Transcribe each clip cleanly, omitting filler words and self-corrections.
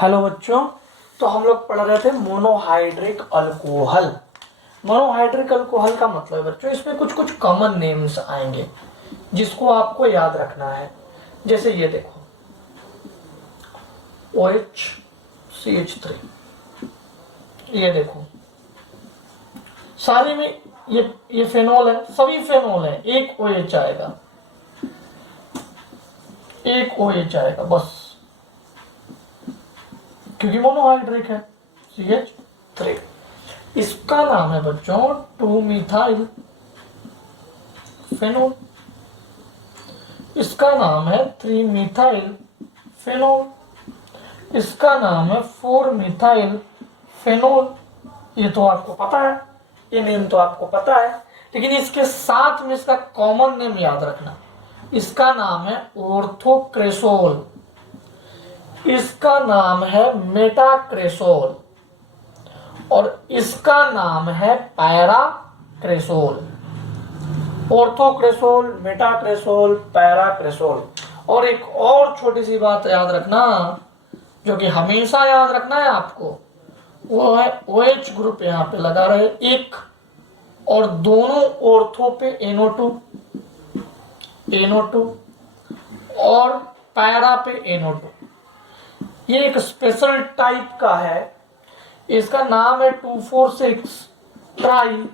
Hello बच्चों। तो हम लोग पढ़ रहे थे मोनोहाइड्रिक अल्कोहल। मोनोहाइड्रिक अल्कोहल का मतलब बच्चों इसमें कुछ कुछ कॉमन नेम्स आएंगे जिसको आपको याद रखना है। जैसे ये देखो OH CH3, ये देखो सारे में ये फेनोल है, सभी फेनोल है, एक OH आएगा, एक OH आएगा बस, क्योंकि मोनोहाइड्रिक है CH3। इसका नाम है बच्चों 2-मिथाइल फेनोल, इसका नाम है 3-मिथाइल फेनोल, इसका नाम है 4-मिथाइल फेनोल। ये तो आपको पता है, ये नेम तो आपको पता है, लेकिन इसके साथ में इसका कॉमन नेम याद रखना। इसका नाम है ऑर्थोक्रेसोल, इसका नाम है मेटाक्रेसोल और इसका नाम है पैराक्रेसोल। ऑर्थोक्रेसोल, मेटाक्रेसोल, पैराक्रेसोल। और एक और छोटी सी बात याद रखना जो कि हमेशा याद रखना है आपको, वो है OH ग्रुप यहाँ पे लगा रहे एक, और दोनों ऑर्थो पे NO2 और पैरा पे NO2। ये एक स्पेशल टाइप का है, इसका नाम है 2,4,6 ट्राई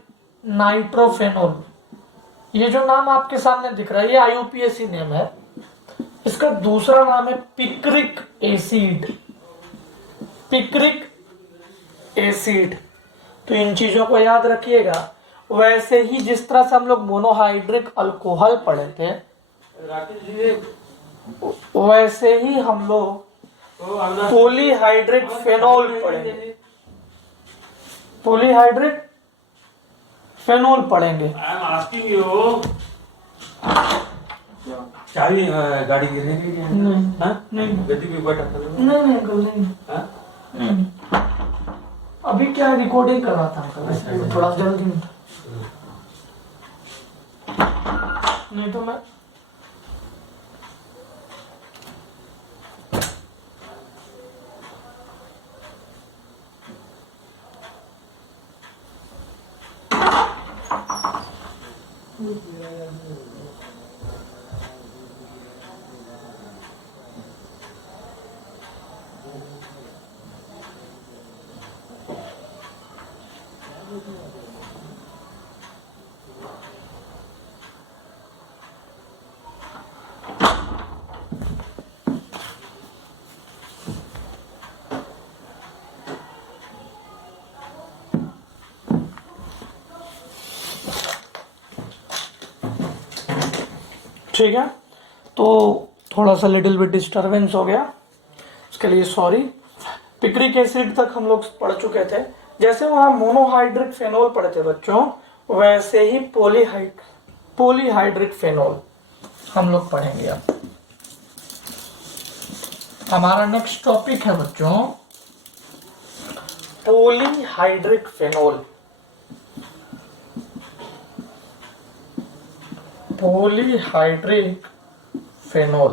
नाइट्रोफेनोल। ये जो नाम आपके सामने दिख रहा है ये IUPAC नेम है। इसका दूसरा नाम है पिक्रिक एसिड, पिक्रिक एसिड। तो इन चीजों को याद रखिएगा। वैसे ही जिस तरह से हम लोग मोनोहाइड्रिक अल्कोहल पढ़े थे, वैसे ही हम लोग पॉलीहाइड्रिक फेनोल पढ़ेंगे, पॉलीहाइड्रिक फेनोल पढ़ेंगे। चाबी गाड़ी गिरने की नहीं गद्दी पे बैठा था। नहीं अंकल नहीं। अभी क्या रिकॉर्डिंग कर रहा था अंकल, थोड़ा जल्दी में था। नहीं तो मैं ठीक है। तो थोड़ा सा लिटिल बिट डिस्टर्बेंस हो गया, उसके लिए सॉरी। पिक्रिक एसिड तक हम लोग पढ़ चुके थे। जैसे वहां मोनोहाइड्रिक फेनोल पढ़े थे बच्चों, वैसे ही पॉलीहाइड्रिक फेनोल हम लोग पढ़ेंगे। अब हमारा नेक्स्ट टॉपिक है बच्चों polyhydric phenol. Polyhydric phenol,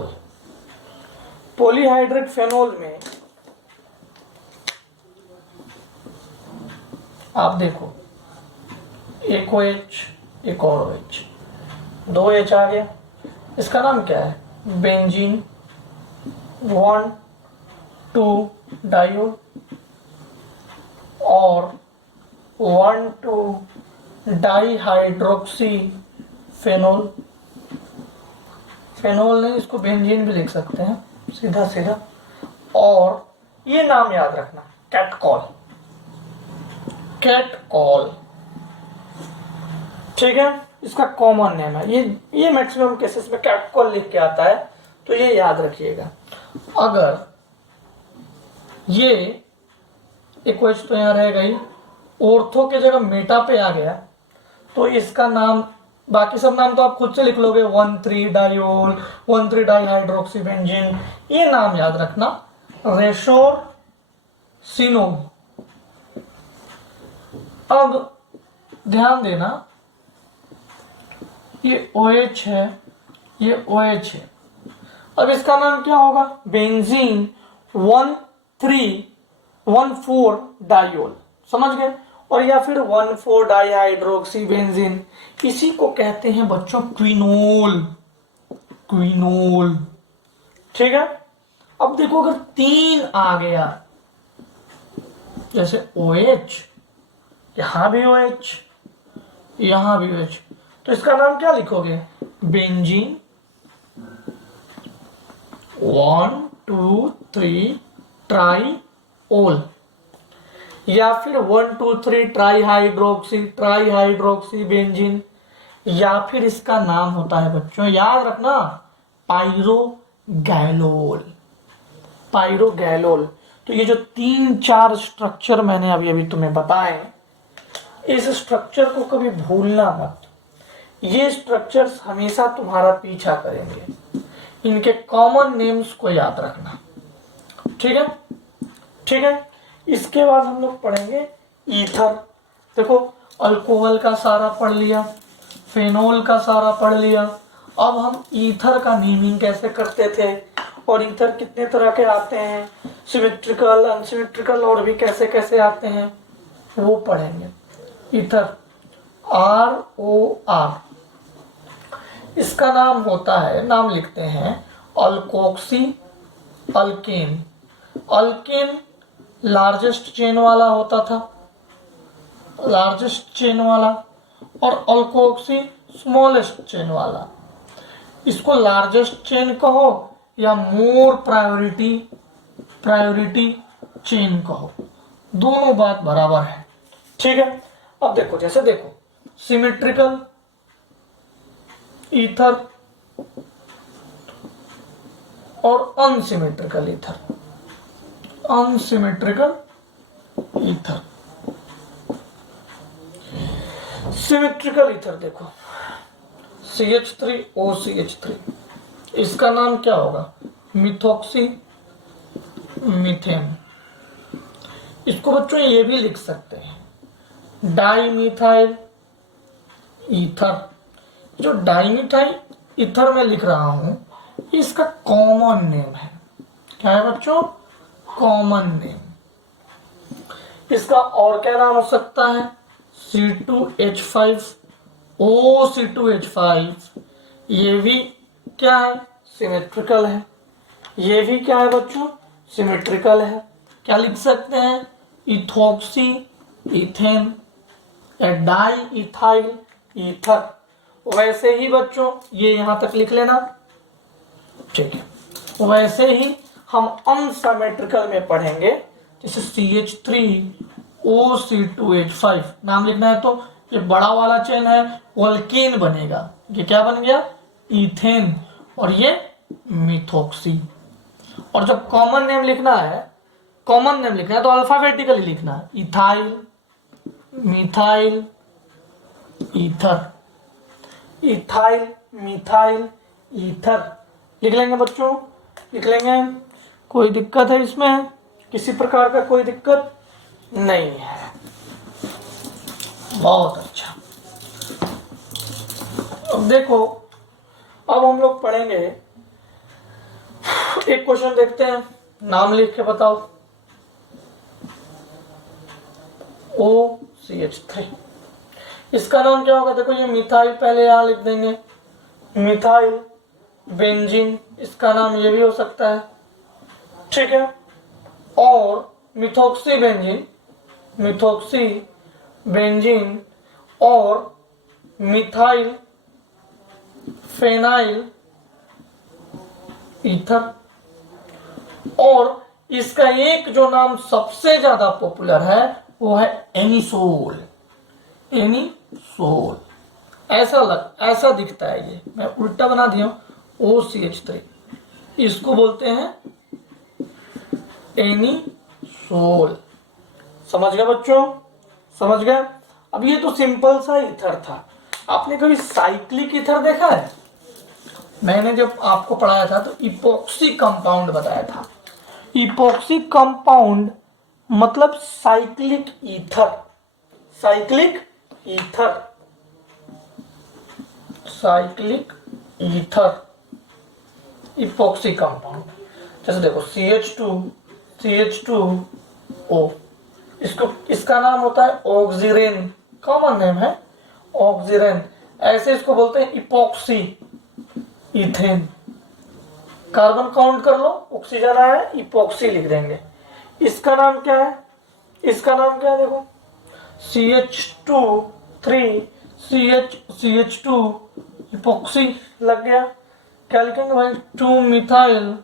polyhydric phenol में आप देखो एक OH एक और OH, 2 H आ गया। इसका नाम क्या है? बेंजीन 1,2 डायोल और 1,2 डाईहाइड्रोक्सी फेनोल। फेनोल नहीं, इसको बेंजीन भी लिख सकते हैं सीधा सीधा। और ये नाम याद रखना, कैटकॉल, कैटकॉल। ठीक है, इसका कॉमन नेम है। ये मैक्सिमम केसेस में कैटकॉल लिख के आता है, तो ये याद रखिएगा। अगर ये एक OH तो यहाँ रहेगा ही, ऑर्थो के जगह मेटा पे आ गया तो इसका नाम, बाकी सब नाम तो आप खुद से लिख लोगे, 1,3 डायोल, 1,3 डाईहाइड्रोक्सी बेंजीन। ये नाम याद रखना, रेसोसिनोल। अब ध्यान देना, ये OH है, ये OH है। अब इसका नाम क्या होगा? बेंजीन 1,3 3,1,4 डाइयोल, समझ गए। और या फिर 1,4 डाइहाइड्रोक्सी बेंजीन, इसी को कहते हैं बच्चों क्विनोल, क्विनोल, ठीक है। अब देखो अगर 3 आ गया, जैसे OH, यहां भी OH, यहां भी OH, तो इसका नाम क्या लिखोगे, बेंजीन 1 2 3 ट्राईओल, या फिर 1 2 3 ट्राईहाइड्रोक्सी बेंजीन, या फिर इसका नाम होता है बच्चों, याद रखना, पायरोगैलोल, पायरोगैलोल। तो ये जो 3-4 स्ट्रक्चर मैंने अभी अभी तुम्हें बताए, इस स्ट्रक्चर को कभी भूलना मत। ये स्ट्रक्चर्स हमेशा तुम्हारा पीछा करेंगे, इनके कॉमन नेम्स को याद रखना, ठीक है, ठीक है। इसके बाद हम लोग पढ़ेंगे ईथर। देखो अल्कोहल का सारा पढ़ लिया, फेनोल का सारा पढ़ लिया, अब हम ईथर का नेमिंग कैसे करते थे, और ईथर कितने तरह के आते हैं, सिमेट्रिकल, अनसिमेट्रिकल, और भी कैसे कैसे आते हैं वो पढ़ेंगे। ईथर ROR, इसका नाम होता है, नाम लिखते हैं alkoxy alkane. Alkane largest chain वाला होता था, लार्जेस्ट चेन वाला, और अल्कोक्सी स्मॉलेस्ट चेन वाला। इसको लार्जेस्ट चेन कहो या मोर प्रायोरिटी चेन कहो, दोनों बात बराबर है, ठीक है। अब देखो, जैसे देखो सिमेट्रिकल ईथर और unsymmetrical ether, unsymmetrical ether, symmetrical ether देखो CH3OCH3, इसका नाम क्या होगा, मिथॉक्सी मीथेन। इसको बच्चों ये भी लिख सकते हैं डाइमिथाइल ईथर। जो डाइमिथाइल ईथर में लिख रहा हूं, इसका कॉमन नेम है, क्या है बच्चों, कॉमन नेम। इसका और क्या नाम हो सकता है, C2H5OC2H5, ये भी क्या है, सिमेट्रिकल है, ये भी क्या है बच्चों, सिमेट्रिकल है। क्या लिख सकते हैं, इथॉक्सी इथेन या डाई इथाइल ईथर। वैसे ही बच्चों ये यहां तक लिख लेना, ठीक है। वैसे ही हम अनसिमेट्रिकल में पढ़ेंगे, जैसे CH3OC2H5, नाम लिखना है तो ये बड़ा वाला चेन है, वो अल्केन बनेगा, ये क्या बन गया, इथेन, और ये मिथॉक्सी। और जब कॉमन नेम लिखना है, कॉमन नेम लिखना है तो अल्फाबेटिकली लिखना है, ethyl, methyl, ether, ethyl, methyl, ether लिख लेंगे बच्चों, लिख लेंगे। कोई दिक्कत है इसमें, किसी प्रकार का कोई दिक्कत नहीं है, बहुत अच्छा। अब देखो, अब हम लोग पढ़ेंगे, एक क्वेश्चन देखते हैं, नाम लिख के बताओ, OCH3, इसका नाम क्या होगा, देखो ये मिथाइल पहले यहां लिख देंगे, मिथाइल बेंजीन, इसका नाम ये भी हो सकता है, ठीक है। और मिथॉक्सी बेंजीन, मिथॉक्सी बेंजीन, और मिथाइल फेनाइल ईथर। और इसका एक जो नाम सबसे ज्यादा पॉपुलर है वो है एनिसोल, एनिसोल, ऐसा दिखता है, ये मैं उल्टा बना दिया हूं, OCH3, इसको बोलते हैं एनिसोल। समझ गए बच्चों, समझ गए। अब ये तो सिंपल सा ईथर था, आपने कभी साइक्लिक ईथर देखा है, मैंने जब आपको पढ़ाया था तो इपॉक्सी कंपाउंड बताया था, इपॉक्सी कंपाउंड मतलब cyclic ether, cyclic ether, cyclic ether, epoxy compound. जैसे देखो CH2 CH2O। इसका नाम होता है ऑक्सीरेन, कॉमन नेम है ऑक्सीरेन। ऐसे इसको बोलते हैं इपॉक्सी इथेन। कार्बन काउंट कर लो, ऑक्सीजन आया, इपॉक्सी लिख देंगे। इसका नाम क्या है, इसका नाम क्या है देखो, CH2 इपॉक्सी लग गया। क्या लिखेंगे भाई, 2 मिथाइल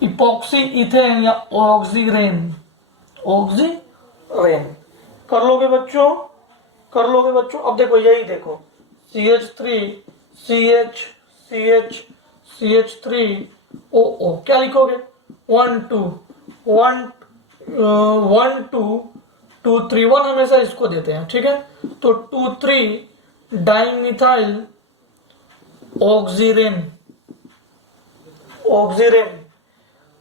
इपॉक्सी इथेन या ऑक्सीरेन कर लोगे बच्चों, कर लोगे बच्चों। अब देखो यही देखो, CH3 क्या लिखोगे, 1 2 3 1 हमेशा इसको देते हैं, ठीक है। तो 2 3 डाइमिथाइल ऑक्सीरेन।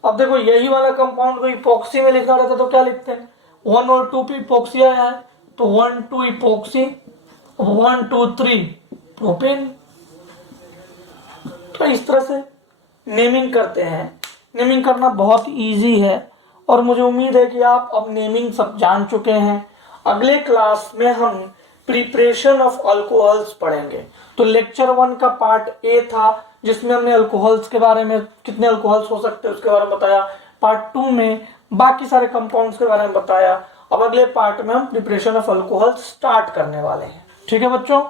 अब देखो यही वाला कंपाउंड को इपॉक्सी में लिखना रहता तो क्या लिखते हैं, 1 और 2 पे इपॉक्सी आया है तो 1 2 इपॉक्सी, 1 2 3 प्रोपेन। तो इस तरह से नेमिंग करते हैं। नेमिंग करना बहुत इजी है और मुझे उम्मीद है कि आप अब नेमिंग सब जान चुके हैं। अगले क्लास में हम प्रिपरेशन ऑफ अल्कोहल्स पढ़ेंगे। तो लेक्चर 1 का पार्ट ए था जिसमें हमने अल्कोहल्स के बारे में, कितने अल्कोहल्स हो सकते हैं उसके बारे में बताया। पार्ट 2 में बाकी सारे कंपाउंड्स के बारे में बताया। अब अगले पार्ट में हम प्रिपरेशन ऑफ अल्कोहल स्टार्ट करने वाले हैं, ठीक है बच्चों।